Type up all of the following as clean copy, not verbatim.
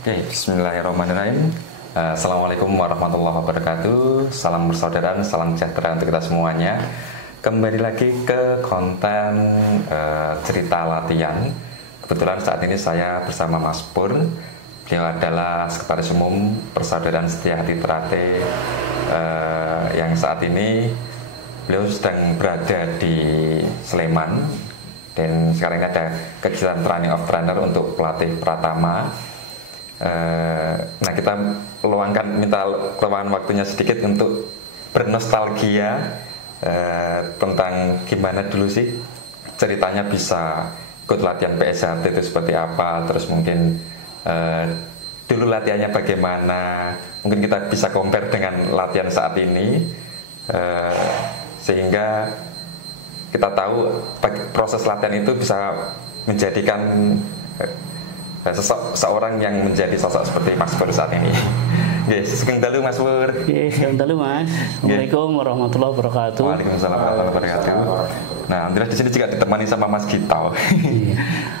Oke, bismillahirrahmanirrahim. Assalamualaikum warahmatullahi wabarakatuh. Salam persaudaraan, salam sejahtera untuk kita semuanya. Kembali lagi ke konten cerita latihan. Kebetulan saat ini saya bersama Mas Pur. Beliau adalah Sekretaris Umum Persaudaraan Setia Hati Terate, yang saat ini beliau sedang berada di Sleman. Dan sekarang ini ada kegiatan training of trainer untuk pelatih Pratama. Nah, kita minta luangkan waktunya sedikit untuk bernostalgia tentang gimana dulu sih ceritanya bisa ikut latihan PSHT itu seperti apa, terus mungkin dulu latihannya bagaimana, mungkin kita bisa compare dengan latihan saat ini, sehingga kita tahu proses latihan itu bisa menjadikan seorang yang menjadi sosok seperti Mas Pur saat ini. Yes, sugeng dalu Mas Pur. Yes, sugeng dalu Mas. Assalamualaikum warahmatullahi wabarakatuh. Waalaikumsalam warahmatullahi wabarakatuh. Nah, alhamdulillah di sini juga ditemani sama Mas Gito.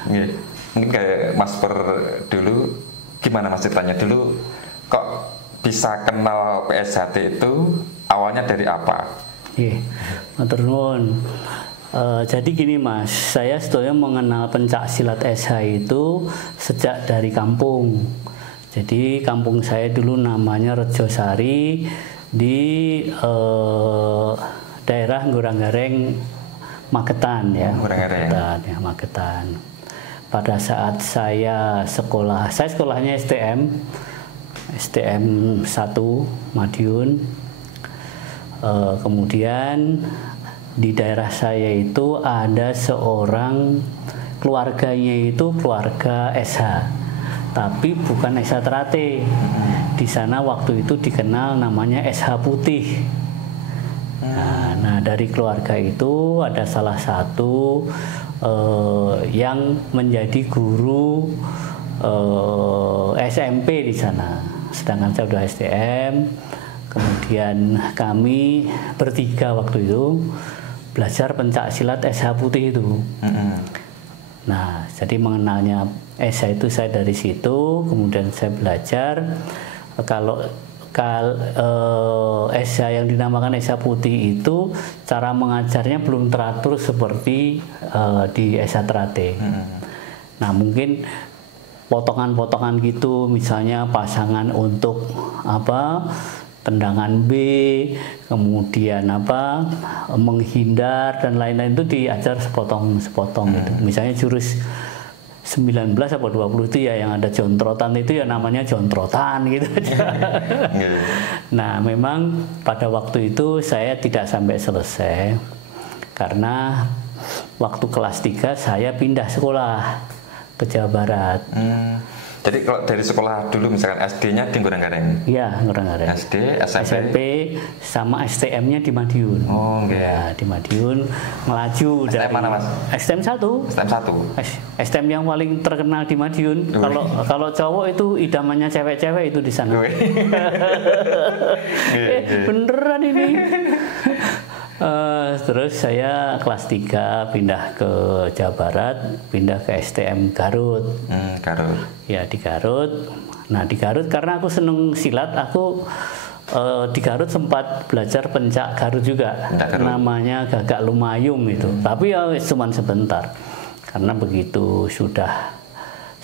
Yeah. Mungkin kayak Mas Pur dulu, gimana Mas ceritanya dulu kok bisa kenal PSHT itu awalnya dari apa? Iya, matur nuwun. Jadi gini Mas, saya sebetulnya mengenal pencak silat SH itu sejak dari kampung. Jadi kampung saya dulu namanya Rejosari di daerah Nguranggareng, Magetan ya. Magetan, ya, Magetan. Pada saat saya sekolahnya STM 1 Madiun. Kemudian di daerah saya itu ada seorang keluarganya itu keluarga SH, tapi bukan SH Terate. Di sana waktu itu dikenal namanya SH Putih. Nah, dari keluarga itu ada salah satu yang menjadi guru SMP di sana, sedangkan saya udah STM. Kemudian kami bertiga waktu itu belajar pencak silat SH Putih itu. Nah, jadi mengenalnya SH itu saya dari situ. Kemudian saya belajar kalau SH yang dinamakan SH Putih itu cara mengajarnya belum teratur seperti di SH Terate. Nah, mungkin potongan-potongan gitu, misalnya pasangan untuk tendangan B, kemudian menghindar dan lain-lain itu diajar sepotong-sepotong gitu. Misalnya jurus 19 atau 20 itu ya yang ada jontrotan itu ya namanya jontrotan gitu aja. Nah, memang pada waktu itu saya tidak sampai selesai karena waktu kelas 3 saya pindah sekolah ke Jawa Barat. Jadi kalau dari sekolah dulu misalkan SD-nya di Nguranggareng? Iya, Nguranggareng. SD, SMP sama STM-nya di Madiun. Oh, okay. Ya, di Madiun melaju STM dari mana, Mas? STM 1. STM 1. STM yang paling terkenal di Madiun. Kalau cowok itu idamannya cewek-cewek itu di sana. Beneran ini. Terus saya kelas 3 pindah ke Jawa Barat, pindah ke STM Garut. Garut. Ya, di Garut. Nah, di Garut karena aku seneng silat, aku di Garut sempat belajar pencak Garut juga. Namanya Gagak Lumayung itu. Tapi ya cuma sebentar. Karena begitu sudah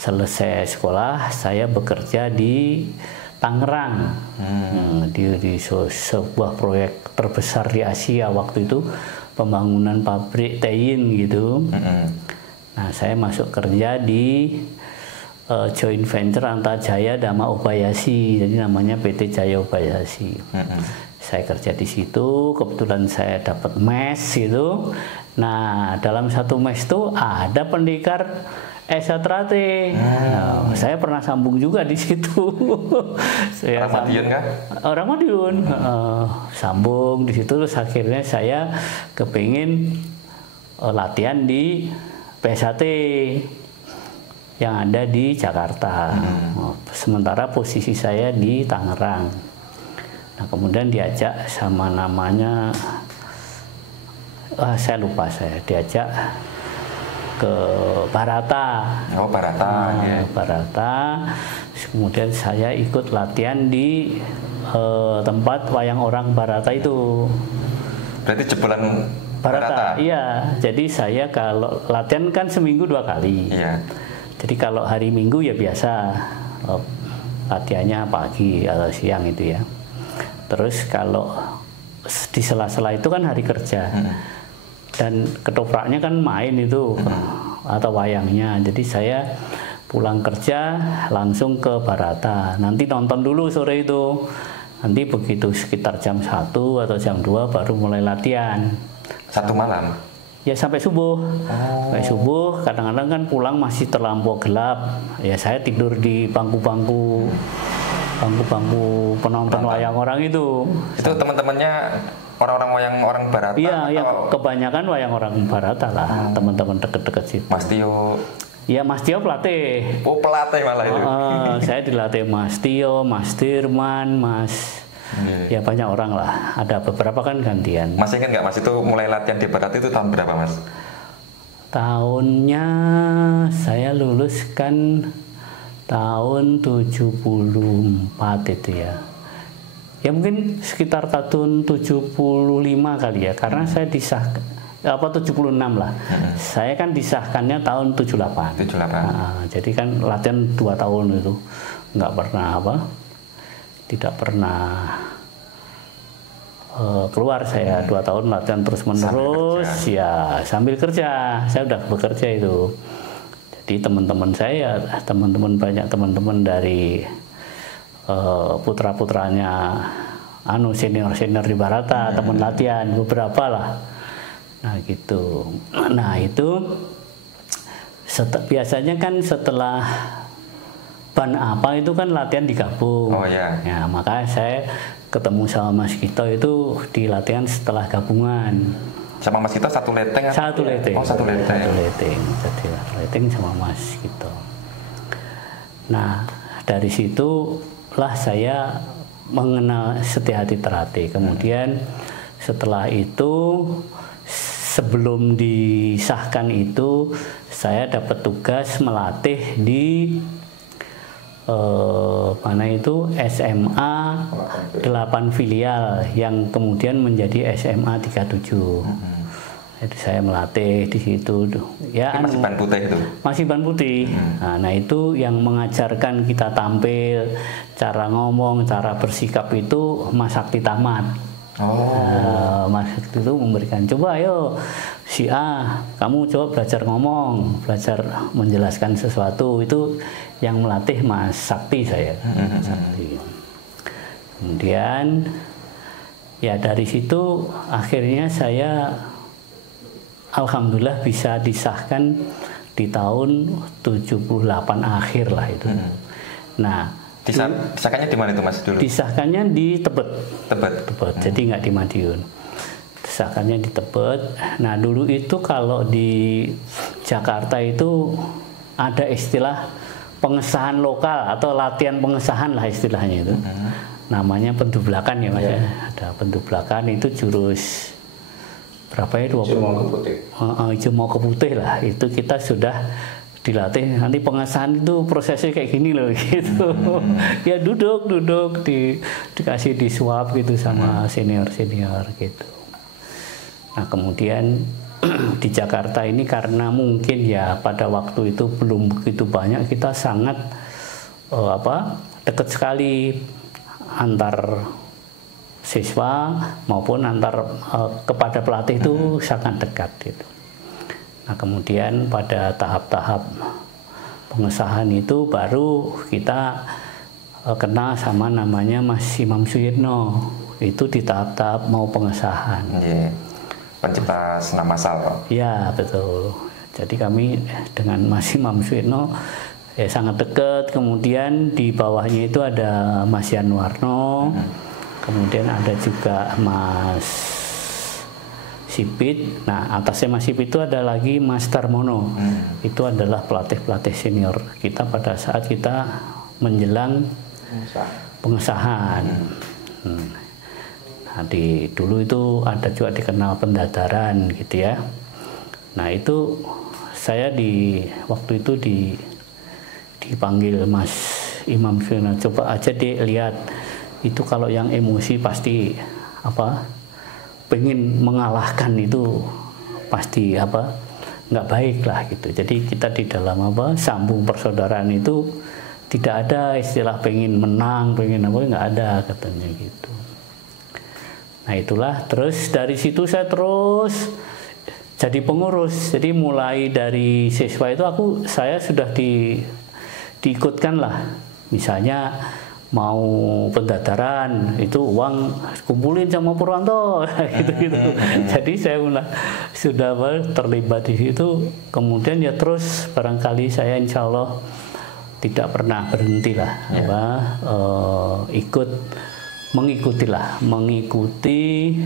selesai sekolah, saya bekerja di Tangerang, di sebuah proyek terbesar di Asia waktu itu, pembangunan pabrik tein gitu. Nah, saya masuk kerja di joint venture Antajaya Dama Ubayasi, jadi namanya PT Jaya Ubayasi. Saya kerja di situ, kebetulan saya dapat mes gitu. Nah, dalam satu mes itu ada pendekar SH Terate. Nah, saya pernah sambung juga di situ. Orang Madiun kah? Orang Madiun. Sambung di situ, terus akhirnya saya kepingin latihan di PSHT yang ada di Jakarta. Sementara posisi saya di Tangerang. Nah, kemudian diajak sama namanya, saya lupa, saya diajak ke Barata. Oh, Barata. Barata. Kemudian saya ikut latihan di tempat wayang orang Barata itu. Berarti jebolan Barata? Iya. Jadi saya kalau latihan kan seminggu 2 kali. Iya. Jadi kalau hari Minggu ya biasa latihannya pagi atau siang itu ya. Terus kalau di sela-sela itu kan hari kerja. Dan ketopraknya kan main itu atau wayangnya. Jadi saya pulang kerja langsung ke Barata. Nanti nonton dulu sore itu. Nanti begitu sekitar jam 1 atau jam 2 baru mulai latihan. 1 malam? Ya sampai subuh. Sampai subuh, kadang-kadang kan pulang masih terlampau gelap. Ya saya tidur di bangku-bangku penonton wayang orang itu. Itu teman-temannya orang-orang wayang orang Barata? Iya, ya kebanyakan wayang orang Barata lah, teman-teman deket-deket situ. Mas Tio? Ya Mas Tio pelatih. Oh pelatih malah itu? Saya dilatih Mas Tio, Mas Dirman, ya banyak orang lah. Ada beberapa kan gantian. Mas ingat nggak Mas itu mulai latihan di Barata itu tahun berapa Mas? Tahunnya saya lulus kan tahun 74 itu ya. Ya mungkin sekitar tahun 75 kali ya, karena saya disahkan 76 lah. Saya kan disahkannya tahun 78. Jadi kan latihan 2 tahun itu nggak pernah tidak pernah keluar saya 2 tahun latihan terus menerus ya sambil kerja. Saya udah bekerja itu. Jadi teman-teman saya, banyak teman-teman dari putra-putranya senior-senior di Barata, teman latihan beberapa lah. Nah gitu. Nah itu biasanya kan setelah ban apa itu kan latihan digabung. Oh ya. Ya makanya saya ketemu sama Mas Gito itu di latihan setelah gabungan. Sama Mas Gito satu leteng? Satu leteng. Oh satu leteng. Satu leteng. Jadi leteng sama Mas Gito. Nah dari situlah saya mengenal Setia-Hati Terate. Kemudian setelah itu sebelum disahkan itu saya dapat tugas melatih di mana itu SMA 8 filial yang kemudian menjadi SMA 37. Itu saya melatih di situ. Ya, masih ban putih itu. Masih ban putih. Nah, itu yang mengajarkan kita tampil, cara ngomong, cara bersikap itu Mas Sakti Tamat. Mas Sakti itu memberikan, coba ayo si A, kamu coba belajar ngomong, belajar menjelaskan sesuatu. Itu yang melatih Mas Sakti saya. Sakti. Kemudian ya dari situ akhirnya saya alhamdulillah bisa disahkan di tahun 78 akhir lah itu. Nah, disahkannya di mana itu Mas dulu? Disahkannya di Tebet. Jadi nggak di Madiun. Disahkannya di Tebet. Nah, dulu itu kalau di Jakarta itu ada istilah pengesahan lokal atau latihan pengesahan lah istilahnya itu. Namanya pendublakan ya Mas ya. Ada pendublakan itu jurus berapa ya? 20. Hijau mau ke putih lah. Itu kita sudah dilatih. Nanti pengesahan itu prosesnya kayak gini loh gitu. Ya duduk dikasih disuap gitu sama senior gitu. Nah kemudian di Jakarta ini karena mungkin ya pada waktu itu belum begitu banyak, kita sangat dekat sekali antar siswa maupun antar kepada pelatih itu sangat dekat gitu. Nah kemudian pada tahap-tahap pengesahan itu baru kita kenal sama namanya Mas Imam Suyitno. Itu di tahap-tahap mau pengesahan. Pencipta senam masal Pak? Ya betul. Jadi kami dengan Mas Imam Suyitno sangat dekat. Kemudian di bawahnya itu ada Mas Yanwarno. Kemudian ada juga Mas Sipit. Nah atasnya Mas Sipit itu ada lagi Mas Tarmono. Itu adalah pelatih-pelatih senior kita pada saat kita menjelang pengesahan. Nah, dulu itu ada juga dikenal pendadaran gitu ya. Nah itu saya waktu itu dipanggil Mas Imam Suyuti, coba aja deh lihat itu, kalau yang emosi pasti pengen mengalahkan itu pasti nggak baik lah gitu. Jadi kita di dalam sambung persaudaraan itu tidak ada istilah pengen menang, pengen nggak ada katanya gitu. Nah itulah, terus dari situ saya terus jadi pengurus. Jadi mulai dari siswa itu saya sudah diikutkan lah, misalnya mau pendadaran itu uang kumpulin sama Purwanto gitu. Jadi saya sudah terlibat di situ. Kemudian ya terus barangkali saya insya Allah tidak pernah berhenti lah, mengikuti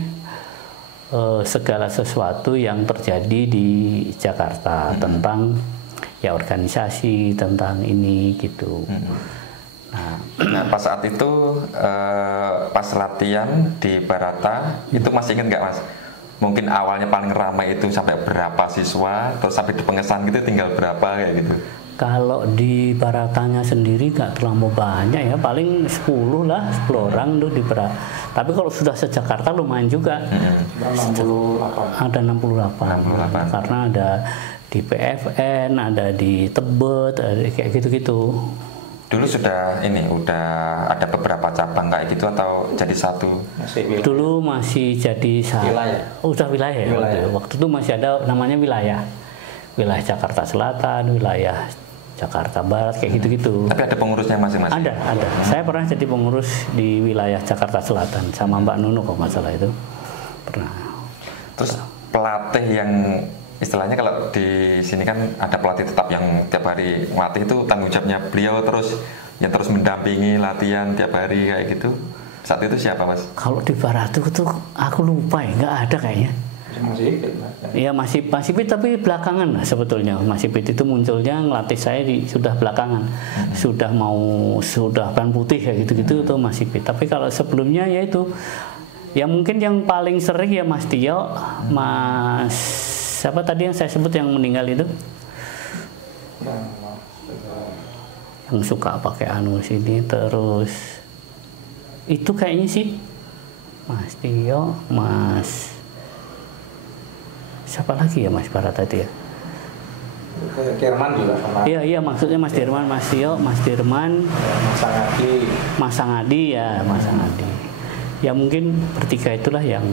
segala sesuatu yang terjadi di Jakarta tentang ya organisasi, tentang ini gitu. Nah, pas saat itu pas latihan di Barata itu masih ingat nggak Mas? Mungkin awalnya paling ramai itu sampai berapa siswa, terus sampai di pengesahan gitu tinggal berapa kayak gitu? Kalau di Baratanya sendiri nggak terlalu banyak ya, paling 10 orang tuh di Barata. Tapi kalau sudah se-Jakarta lumayan juga. 68. Ada 68. Karena ada di PFN, ada di Tebet, kayak gitu-gitu. Dulu udah ada beberapa cabang kayak gitu atau jadi satu? Dulu masih jadi wilayah. Udah wilayah. Waktu itu masih ada namanya wilayah Jakarta Selatan, wilayah Jakarta Barat, kayak gitu-gitu. Tapi ada pengurusnya masing-masing? Ada. Saya pernah jadi pengurus di wilayah Jakarta Selatan sama Mbak Nunu kalau nggak salah itu. Pernah. Terus pelatih yang istilahnya kalau di sini kan ada pelatih tetap yang tiap hari melatih, itu tanggung jawabnya beliau terus yang terus mendampingi latihan tiap hari kayak gitu. Saat itu siapa Mas? Kalau di Barat itu aku lupa ya, nggak ada kayaknya. Iya masih Pit, tapi belakangan lah sebetulnya. Masih Pit itu munculnya ngelatih saya sudah belakangan. Sudah ban putih kayak gitu-gitu itu Masih Pit. Tapi kalau sebelumnya ya itu ya mungkin yang paling sering ya Mas Tio, Mas siapa tadi yang saya sebut yang meninggal itu? Yang suka pakai sini terus. Itu kayaknya sih Mas Tio, Mas siapa lagi ya Mas Barat tadi ya? Dirman juga sama. Iya maksudnya Mas Dirman, Mas Tio, Mas Dirman, Mas Sangadi ya, Mas Sangadi. Ya mungkin bertiga itulah yang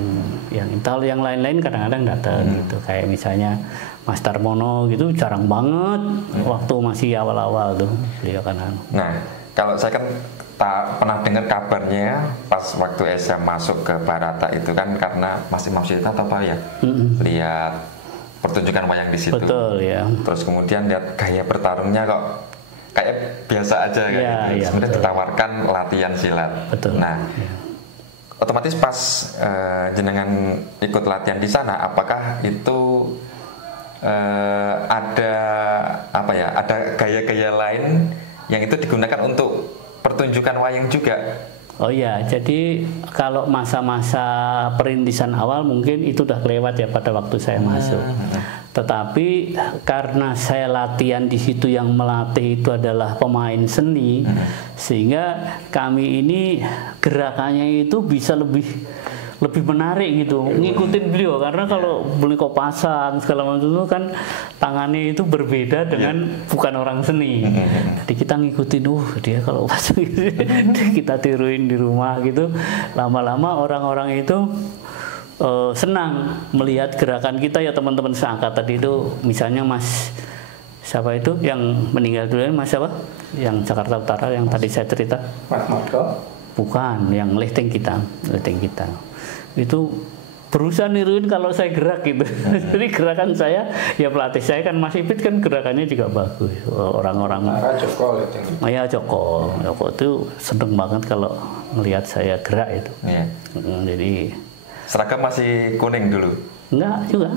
kalau yang lain-lain kadang-kadang datang gitu. Kayak misalnya Mas Tarmono gitu jarang banget waktu masih awal-awal tuh beliau kan. Nah, kalau saya kan pernah dengar kabarnya pas waktu saya masuk ke Barata itu kan karena masih cerita atau apa ya, lihat pertunjukan wayang di situ. Betul ya. Terus kemudian lihat gaya bertarungnya kok kayak biasa aja kayak gitu. Ya, sebenarnya ditawarkan latihan silat. Betul. Nah, otomatis pas jenengan ikut latihan di sana, apakah itu ada gaya-gaya lain yang itu digunakan untuk pertunjukan wayang juga? Oh ya, jadi kalau masa-masa perintisan awal mungkin itu udah kelewat ya pada waktu saya masuk. Tetapi karena saya latihan di situ, yang melatih itu adalah pemain seni, sehingga kami ini gerakannya itu bisa lebih menarik gitu, ngikutin beliau. Karena kalau beliau pasang segala macam itu kan tangannya itu berbeda dengan bukan orang seni. Jadi kita ngikutin, dia kalau pasang gitu, kita tiruin di rumah gitu. Lama-lama orang-orang itu senang melihat gerakan kita ya, teman-teman seangkat tadi itu. Misalnya Mas siapa itu yang meninggal dulu, Mas siapa? Yang Jakarta Utara yang tadi saya cerita. Mas Marco? Bukan, yang lifting kita. Itu berusaha niruin kalau saya gerak gitu. Jadi gerakan saya, ya pelatih saya kan Mas Ipit kan gerakannya juga bagus. Orang-orang Joko itu seneng banget kalau melihat saya gerak itu. Jadi seragam masih kuning dulu? Enggak juga.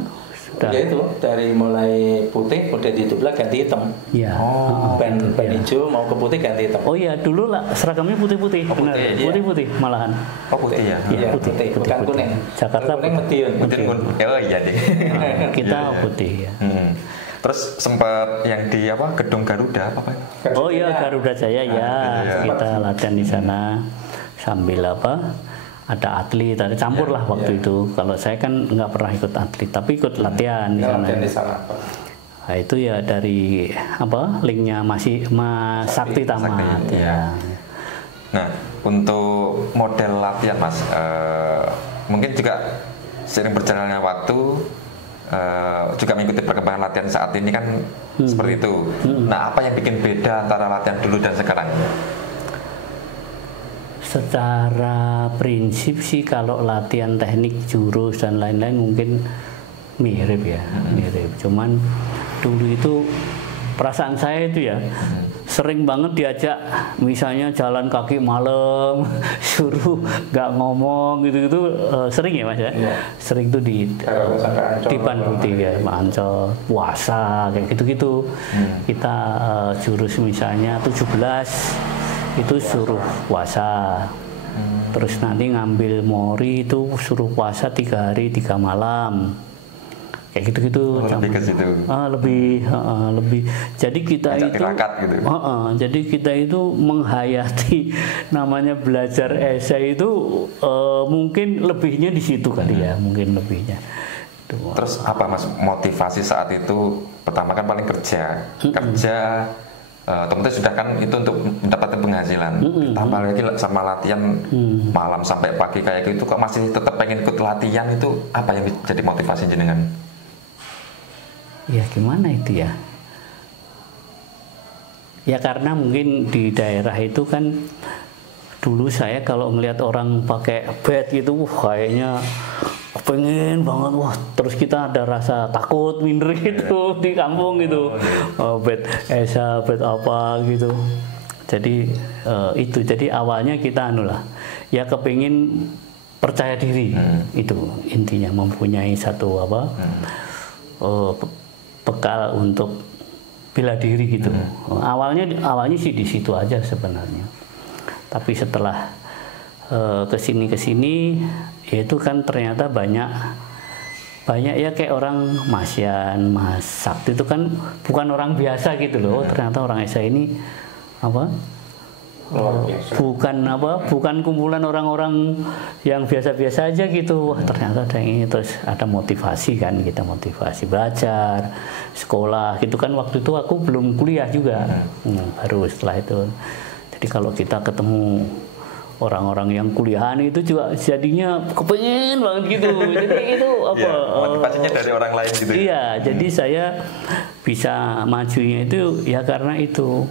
Ya itu dari mulai putih udah ditublah ganti hitam. Ya. Ban hijau mau ke putih ganti hitam. Oh iya, dulu lah seragamnya putih-putih. Benar. Putih-putih malahan. Oh putih ya. Iya, putih. Bukan kuning. Jakarta kuning Medion. Oh iya deh. Kita putih ya. Terus sempat yang di apa Gedung Garuda apa Pak? Oh iya, Garuda Jaya ya, kita latihan di sana sambil apa? Ada atlet, ada campur lah waktu itu. Kalau saya kan nggak pernah ikut atlet, tapi ikut latihan di sana. Nah, itu ya dari apa? Linknya masih Mas Sakti Tamat ya. Nah, untuk model latihan Mas, mungkin juga seiring berjalannya waktu juga mengikuti perkembangan latihan saat ini kan seperti itu. Nah, apa yang bikin beda antara latihan dulu dan sekarang? Secara prinsip sih kalau latihan teknik jurus dan lain-lain mungkin mirip ya, mirip. Cuman dulu itu perasaan saya itu ya sering banget diajak misalnya jalan kaki malam, suruh nggak ngomong gitu-gitu, sering ya Mas ya? Sering tuh di Ban Putih ya, Ancol, puasa kayak gitu-gitu. Kita jurus misalnya 17 itu suruh puasa. Terus nanti ngambil mori itu suruh puasa 3 hari 3 malam. Kayak gitu-gitu. Lebih ke situ. Lebih. Jadi kita ajak itu tirakat gitu. Jadi kita itu menghayati namanya belajar esai itu mungkin lebihnya di situ kali ya, mungkin lebihnya. Terus apa Mas motivasi saat itu? Pertama kan paling kerja. Otomatis sudah kan itu untuk mendapatkan penghasilan. Tambah lagi sama latihan malam sampai pagi kayak gitu, kok masih tetap pengen ikut latihan, itu apa yang jadi motivasi jenengan? Ya gimana itu ya? Ya karena mungkin di daerah itu kan dulu saya kalau melihat orang pakai bed gitu, kayaknya pengen banget, wah terus kita ada rasa takut minder gitu di kampung gitu, bed esa, bed apa gitu. Jadi itu, jadi awalnya kita ya kepingin percaya diri, itu intinya, mempunyai satu bekal untuk bela diri gitu. Awalnya sih di situ aja sebenarnya. Tapi setelah kesini itu kan ternyata banyak ya kayak orang Mas Yan, Mas Sakti itu kan bukan orang biasa gitu loh. Ternyata orang Esa ini bukan kumpulan orang-orang yang biasa-biasa aja gitu. Wah, ternyata ada ini, terus ada motivasi kan, kita motivasi belajar, sekolah gitu kan. Waktu itu aku belum kuliah juga, baru setelah itu. Jadi kalau kita ketemu orang-orang yang kuliahan itu juga jadinya kepengen banget gitu. Jadi itu motivasinya dari orang lain gitu. Iya, jadi saya bisa majunya itu ya karena itu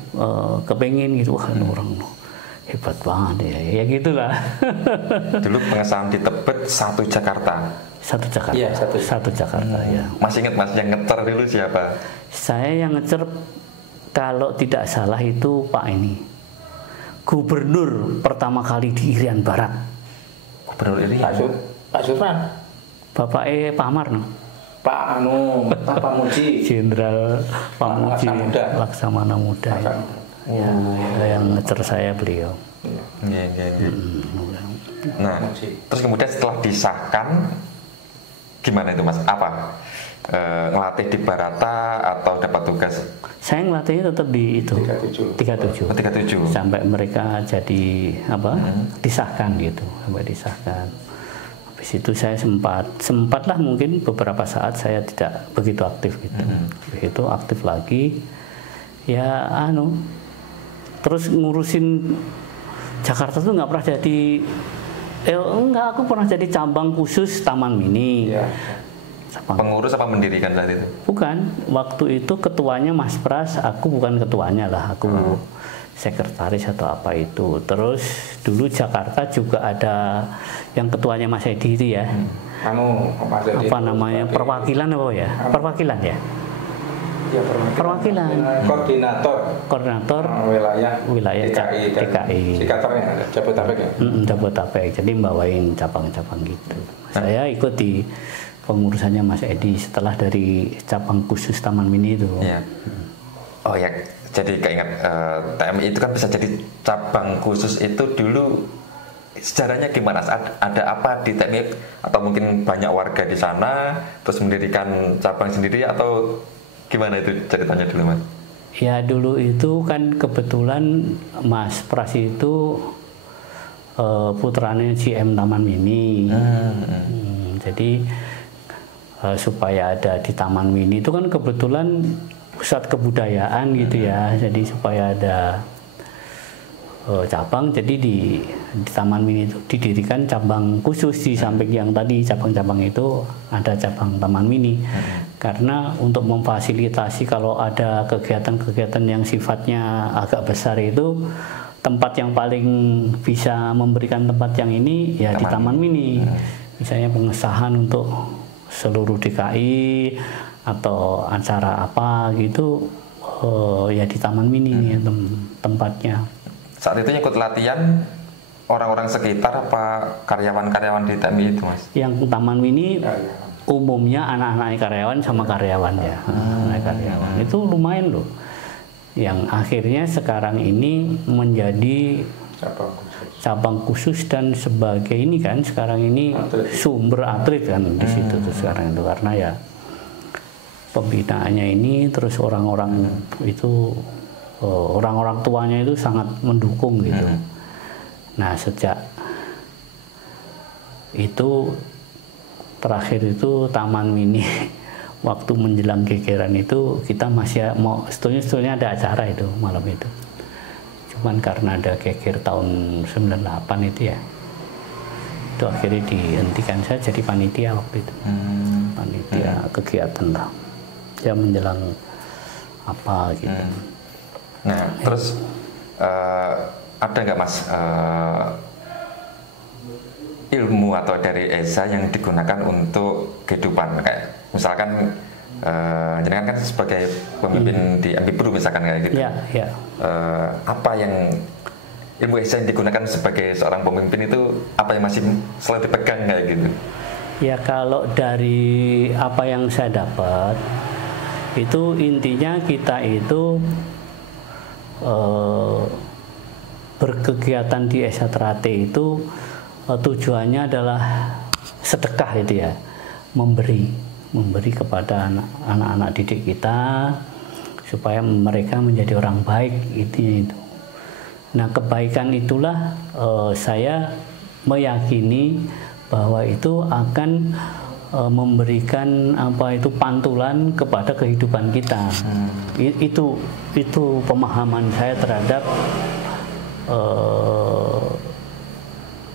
kepengen gitu. Wah, orang hebat banget ya gitulah. Dulu pengesahan di Tebet satu Jakarta. Satu Jakarta. Iya, satu Jakarta ya. Masih ingat Mas yang ngecer dulu siapa? Saya yang ngecer kalau tidak salah itu Pak ini. Gubernur pertama kali di Irian Barat. Gubernur Irian. Pak Supran. Bapak Pamar no. Pak Muji. Jenderal Pamuji Laksamana Muda. Ya, yang ngecer saya beliau. Iya. Nah, terus kemudian setelah disahkan gimana itu Mas? Apa? Ngelatih di Barata atau dapat tugas? Saya ngelatihnya tetap di itu 37 sampai mereka jadi disahkan gitu, sampai disahkan. Habis itu saya sempat lah mungkin beberapa saat saya tidak begitu aktif gitu. Habis itu aktif lagi ya terus ngurusin Jakarta tuh nggak pernah jadi aku pernah jadi cabang khusus Taman Mini. Pengurus apa mendirikan saat itu? Bukan, waktu itu ketuanya Mas Pras, aku bukan ketuanya lah, aku sekretaris atau apa itu. Terus dulu Jakarta juga ada yang ketuanya Mas Edi itu ya. Apa namanya, perwakilan apa ya? Perwakilan ya? Ya, perwakilan. Koordinator wilayah DKI. Sikatornya Jabodetabek ya? Jabodetabek, jadi membawain cabang-cabang gitu. Saya ikut di pengurusannya Mas Edi setelah dari cabang khusus Taman Mini itu. Ya. Oh ya, jadi keinget TMI itu kan bisa jadi cabang khusus itu dulu sejarahnya gimana? Ada apa di TMI, atau mungkin banyak warga di sana terus mendirikan cabang sendiri, atau Gimana itu ceritanya dulu Mas? Ya dulu itu kan kebetulan Mas Pras itu putranya GM Taman Mini. Jadi supaya ada di Taman Mini itu kan kebetulan pusat kebudayaan gitu ya. Jadi supaya ada cabang, jadi di Taman Mini itu didirikan cabang khusus di samping yang tadi cabang-cabang itu ada cabang Taman Mini. Karena untuk memfasilitasi kalau ada kegiatan-kegiatan yang sifatnya agak besar itu, tempat yang paling bisa memberikan tempat yang ini ya di Taman Mini. Misalnya pengesahan untuk seluruh DKI atau acara apa gitu, ya di Taman Mini ya, tempatnya. Saat itu ikut latihan orang-orang sekitar apa karyawan-karyawan di TMI itu Mas? Yang Taman Mini umumnya anak-anak karyawan sama karyawan ya. Anak karyawan itu lumayan loh. Yang akhirnya sekarang ini menjadi cabang khusus dan sebagai ini kan sekarang ini sumber atlet kan di situ tuh sekarang itu, karena ya pembinaannya ini terus orang-orang itu orang-orang tuanya itu sangat mendukung gitu. Nah sejak itu terakhir itu Taman Mini waktu menjelang gegeran itu kita masih mau sebetulnya ada acara itu malam itu, cuman karena ada geger tahun 98 itu ya, itu akhirnya dihentikan. Saya jadi panitia waktu itu, panitia kegiatan lah ya menjelang apa gitu. Nah terus ada nggak Mas ilmu atau dari ESA yang digunakan untuk kehidupan, kayak misalkan jenengan kan sebagai pemimpin di Ambipru misalkan kayak gitu. Apa yang ilmu ESA yang digunakan sebagai seorang pemimpin itu apa yang masih selalu dipegang kayak gitu? Ya kalau dari apa yang saya dapat itu intinya kita itu berkegiatan di ESA Trate itu tujuannya adalah sedekah itu ya, memberi kepada anak-anak didik kita supaya mereka menjadi orang baik itu. Nah kebaikan itulah saya meyakini bahwa itu akan memberikan apa itu pantulan kepada kehidupan kita. Itu pemahaman saya terhadap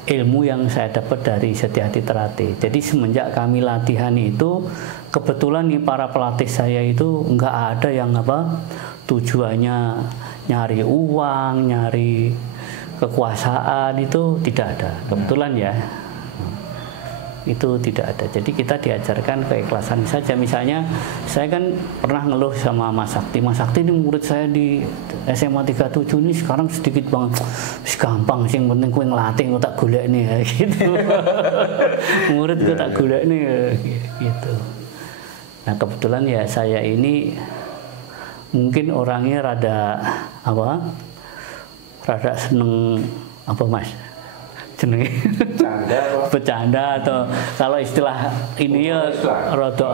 ilmu yang saya dapat dari Setiahati Trate. Jadi semenjak kami latihan itu, kebetulan nih para pelatih saya itu nggak ada yang tujuannya nyari uang, nyari kekuasaan, itu tidak ada. Kebetulan ya, itu tidak ada. Jadi kita diajarkan keikhlasan saja. Misalnya saya kan pernah ngeluh sama Mas Sakti. Mas Sakti ini murid saya di SMA 37 ini sekarang sedikit banget. Gampang sih, yang penting kowe ngelatih kok tak golek nih ya, gitu. Murid kok tak golek nih ya, gitu. Nah kebetulan ya saya ini mungkin orangnya rada seneng Mas jenenge bercanda atau kalau istilah ini ya rada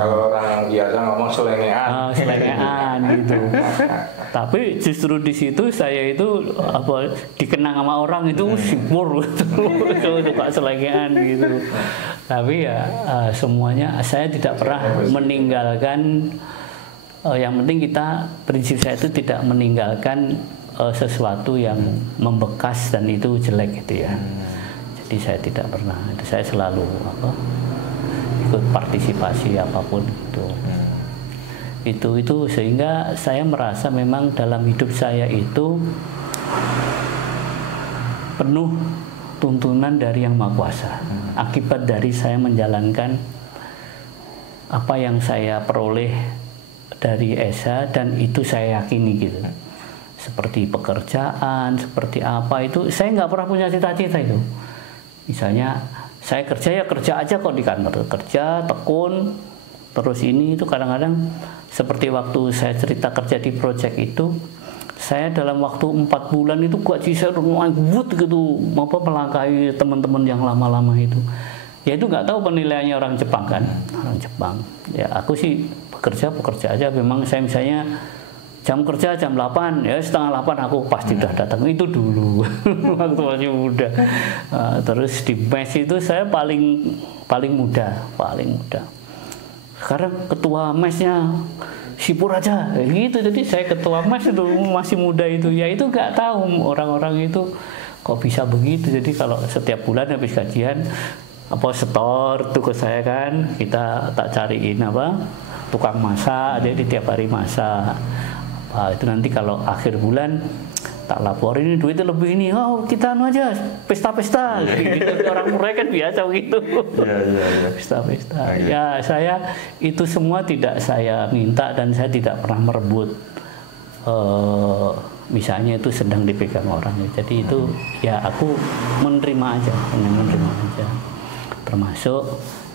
kalau orang biasa ngomong selengean gitu. Tapi justru di situ saya itu dikenang sama orang itu sipur itu Pak selengean gitu. Tapi ya semuanya saya tidak pernah meninggalkan, yang penting kita prinsip saya itu tidak meninggalkan sesuatu yang membekas dan itu jelek gitu ya. Jadi saya tidak pernah, itu saya selalu ikut partisipasi apapun itu sehingga saya merasa memang dalam hidup saya itu penuh tuntunan dari Yang Maha Kuasa. Akibat dari saya menjalankan apa yang saya peroleh dari ESA, dan itu saya yakini gitu. Seperti pekerjaan, seperti apa itu saya nggak pernah punya cita-cita itu. Misalnya saya kerja ya kerja aja kok di kantor, kerja tekun terus ini itu. Kadang-kadang seperti waktu saya cerita kerja di project itu, saya dalam waktu 4 bulan itu gaji saya ngebut gitu, melangkahi teman-teman yang lama-lama itu. Ya itu nggak tahu penilaiannya orang Jepang kan, orang Jepang. Ya aku sih bekerja aja. Memang saya misalnya jam kerja jam 8, ya setengah 8 aku pasti udah datang. Itu dulu waktu masih muda. Terus di mes itu saya paling muda. Sekarang ketua mesnya Sipur aja gitu. Jadi saya ketua mes itu masih muda itu. Ya itu nggak tahu orang-orang itu kok bisa begitu. Jadi kalau setiap bulan habis gajian setor tuh ke saya kan, kita tak cariin tukang masak, jadi tiap hari masak. Itu nanti kalau akhir bulan tak laporin duitnya lebih ini, kita aja pesta-pesta gitu. Orang mereka kan biasa begitu. Pesta-pesta. Ya saya itu semua tidak saya minta dan saya tidak pernah merebut. Misalnya itu sedang dipegang orang, jadi itu ya aku menerima aja. Termasuk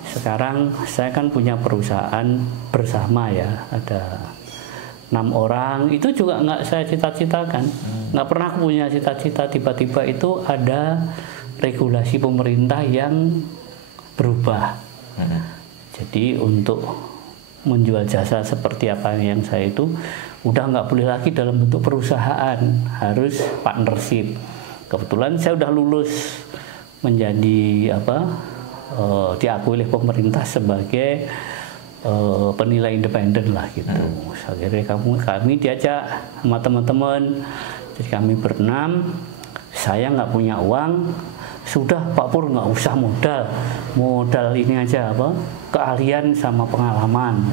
sekarang saya kan punya perusahaan bersama ya, ada 6 orang, itu juga nggak saya cita-citakan, nggak pernah punya cita-cita. Tiba-tiba itu ada regulasi pemerintah yang berubah. Jadi untuk menjual jasa seperti apa yang saya itu udah nggak boleh lagi dalam bentuk perusahaan, harus partnership. Kebetulan saya udah lulus menjadi diakui oleh pemerintah sebagai penilai independen lah gitu. Akhirnya kami diajak sama teman-teman, jadi kami berenam. Saya nggak punya uang, sudah Pak Pur nggak usah modal ini aja keahlian sama pengalaman.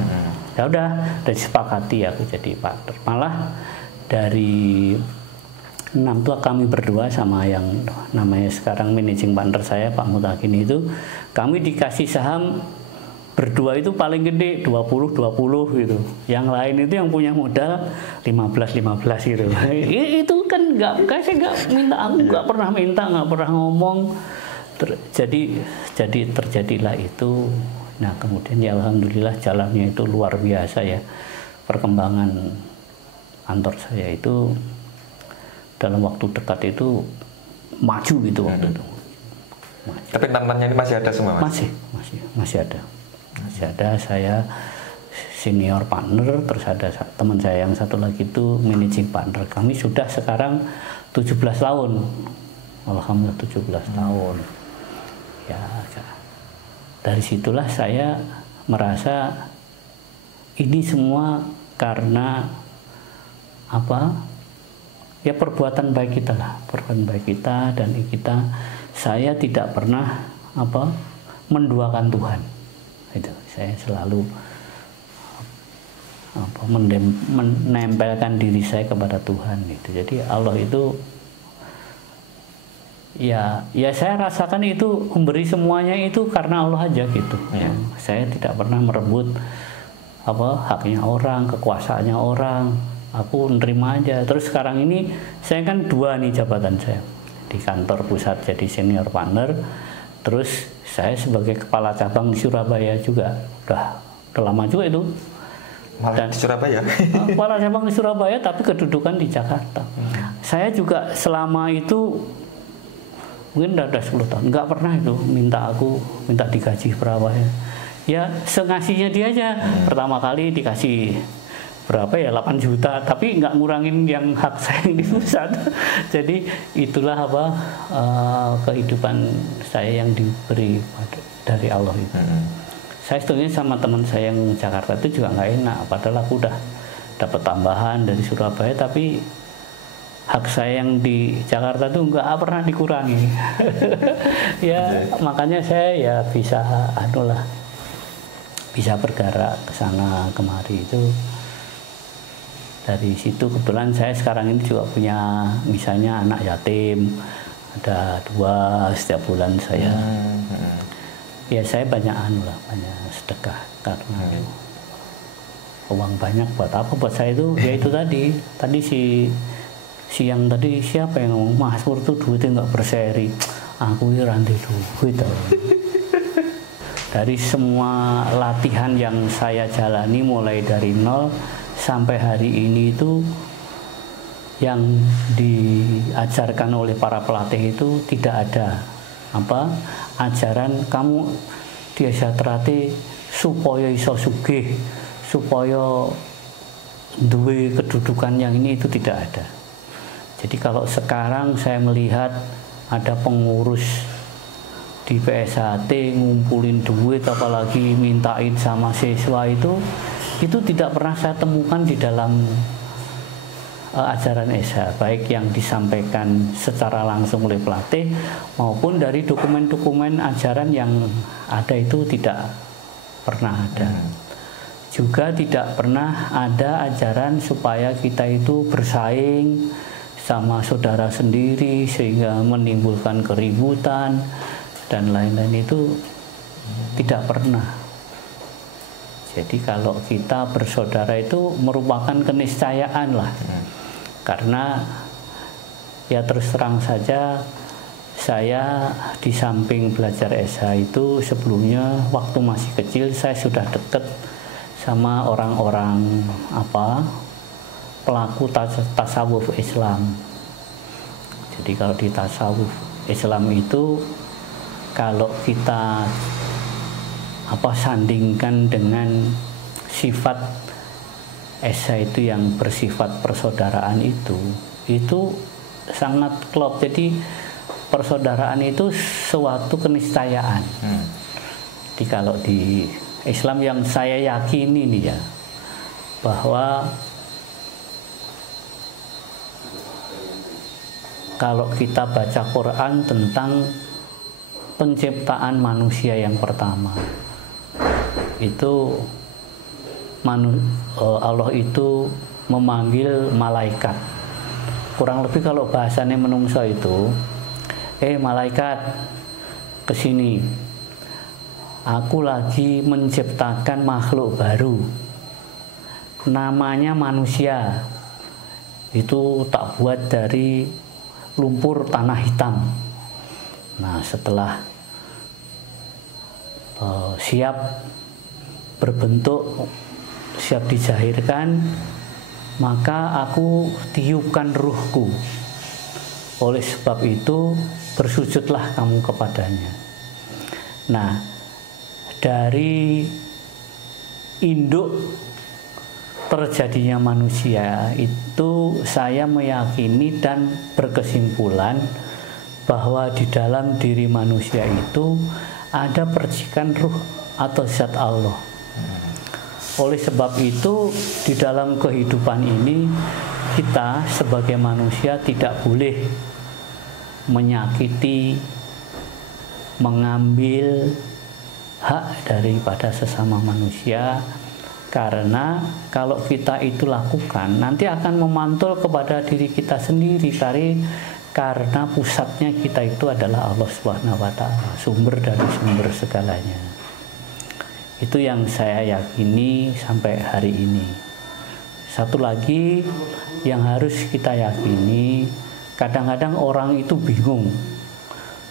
Ya udah, disepakati aku jadi partner. Malah dari 6 tuh kami berdua sama yang namanya sekarang managing partner saya Pak Mutakin itu, kami dikasih saham berdua itu paling gede 20 gitu. Yang lain itu yang punya modal 15 gitu. Itu kan saya nggak minta, aku nggak pernah minta, nggak pernah ngomong. Jadi terjadilah itu. Nah kemudian ya alhamdulillah jalannya itu luar biasa ya. Perkembangan kantor saya itu dalam waktu dekat itu maju gitu waktu itu. Tapi tantangannya ini masih ada semua, Mas? Masih ada. Saya senior partner, terus ada teman saya yang satu lagi itu managing partner. Kami sudah sekarang 17 tahun. Alhamdulillah 17 tahun. Ya, dari situlah saya merasa ini semua karena ya perbuatan baik kita lah, perbuatan baik kita dan saya tidak pernah menduakan Tuhan. Itu saya selalu menempelkan diri saya kepada Tuhan gitu. Jadi Allah itu ya saya rasakan itu memberi semuanya itu karena Allah aja gitu. Ya. Saya tidak pernah merebut haknya orang, kekuasaannya orang. Aku nerima aja. Terus sekarang ini saya kan 2 nih jabatan saya di kantor pusat jadi senior partner. Terus saya sebagai kepala cabang di Surabaya juga udah lama juga itu. Malah di Surabaya. Kepala cabang di Surabaya tapi kedudukan di Jakarta. Saya juga selama itu mungkin udah 10 tahun nggak pernah itu minta digaji berapa ya. Ya sengasihnya dia aja. Pertama kali dikasih berapa ya 8 juta tapi nggak ngurangin yang hak saya yang di pusat. Jadi itulah kehidupan saya yang diberi dari Allah itu. Saya setuju sama teman saya yang Jakarta itu juga nggak enak, padahal aku udah dapat tambahan dari Surabaya tapi hak saya yang di Jakarta itu nggak pernah dikurangi. Ya makanya saya ya bisa bergerak ke sana kemari itu. Dari situ kebetulan saya sekarang ini juga punya misalnya anak yatim, ada 2 setiap bulan saya. Ya saya banyak sedekah karena uang banyak buat apa buat saya itu ya itu tadi siang tadi siapa yang ngomong Mas Pur tuh duitnya nggak berseri, aku ini rantai duit. Dari semua latihan yang saya jalani mulai dari nol sampai hari ini itu yang diajarkan oleh para pelatih itu tidak ada ajaran kamu diajarati supaya iso sugih, supaya duwe kedudukan yang ini itu tidak ada. Jadi kalau sekarang saya melihat ada pengurus di PSHT ngumpulin duit apalagi mintain sama siswa itu tidak pernah saya temukan di dalam ajaran SH, baik yang disampaikan secara langsung oleh pelatih maupun dari dokumen-dokumen ajaran yang ada itu tidak pernah ada. Juga tidak pernah ada ajaran supaya kita itu bersaing sama saudara sendiri sehingga menimbulkan keributan dan lain-lain, itu tidak pernah. Jadi kalau kita bersaudara itu merupakan keniscayaan lah. Karena ya terus terang saja, saya di samping belajar SH itu sebelumnya waktu masih kecil saya sudah dekat sama orang-orang pelaku tasawuf Islam. Jadi kalau di tasawuf Islam itu kalau kita sandingkan dengan sifat SH itu yang bersifat persaudaraan itu sangat klop. Jadi persaudaraan itu suatu keniscayaan. Jadi kalau di Islam yang saya yakini nih ya, bahwa kalau kita baca Quran tentang penciptaan manusia yang pertama, itu Allah itu memanggil malaikat. Kurang lebih kalau bahasanya menungso itu, malaikat kesini, aku lagi menciptakan makhluk baru, namanya manusia. Itu tak buat dari lumpur tanah hitam. Nah, setelah siap berbentuk, siap dijahirkan, maka aku tiupkan ruhku. Oleh sebab itu bersujudlah kamu kepadanya. Nah, dari induk terjadinya manusia itu saya meyakini dan berkesimpulan bahwa di dalam diri manusia itu ada percikan ruh atau zat Allah. Oleh sebab itu di dalam kehidupan ini kita sebagai manusia tidak boleh menyakiti, mengambil hak daripada sesama manusia, karena kalau kita itu lakukan nanti akan memantul kepada diri kita sendiri, karena pusatnya kita itu adalah Allah Subhanahu wa Ta'ala, sumber dari sumber segalanya. Itu yang saya yakini sampai hari ini. Satu lagi yang harus kita yakini, kadang-kadang orang itu bingung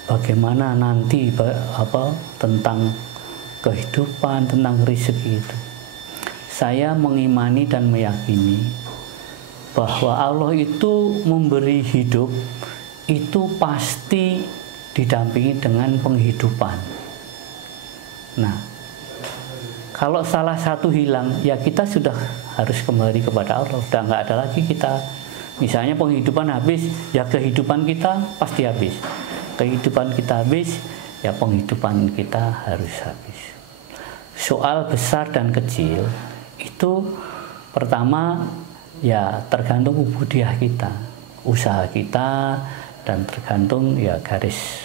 bagaimana nanti tentang kehidupan, tentang rezeki itu. Saya mengimani dan meyakini bahwa Allah itu memberi hidup itu pasti didampingi dengan penghidupan. Nah, kalau salah satu hilang, ya kita sudah harus kembali kepada Allah. Sudah nggak ada lagi kita. Misalnya penghidupan habis, ya kehidupan kita pasti habis. Kehidupan kita habis, ya penghidupan kita harus habis. Soal besar dan kecil itu pertama ya tergantung ubudiyah kita, usaha kita, dan tergantung ya garis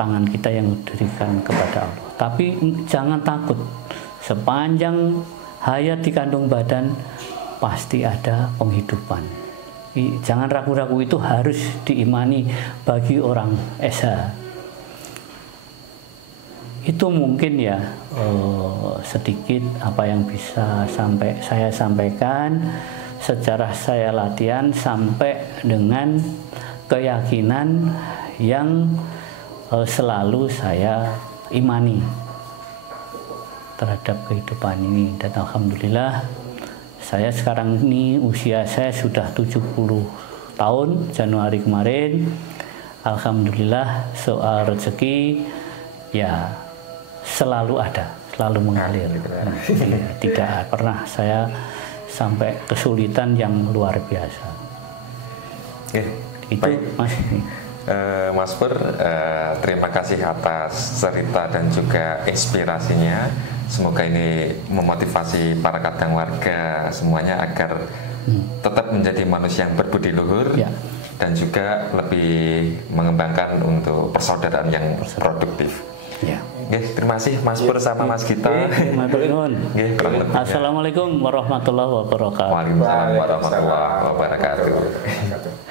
tangan kita yang diberikan kepada Allah. Tapi jangan takut, sepanjang hayat di kandung badan pasti ada penghidupan. Jangan ragu-ragu, itu harus diimani bagi orang SH. Itu mungkin ya sedikit apa yang bisa saya sampaikan secara saya latihan sampai dengan keyakinan yang selalu saya imani terhadap kehidupan ini. Dan alhamdulillah saya sekarang ini usia saya sudah 70 tahun Januari kemarin. Alhamdulillah soal rezeki ya selalu ada, selalu mengalir. Tidak pernah saya sampai kesulitan yang luar biasa. Itu Mas Pur, terima kasih atas cerita dan juga inspirasinya. Semoga ini memotivasi para kadang warga semuanya agar tetap menjadi manusia yang berbudi luhur dan juga lebih mengembangkan untuk persaudaraan yang produktif. Terima kasih Mas Pur sama Mas Gita. Assalamualaikum warahmatullahi wabarakatuh. Waalaikumsalam warahmatullahi wabarakatuh.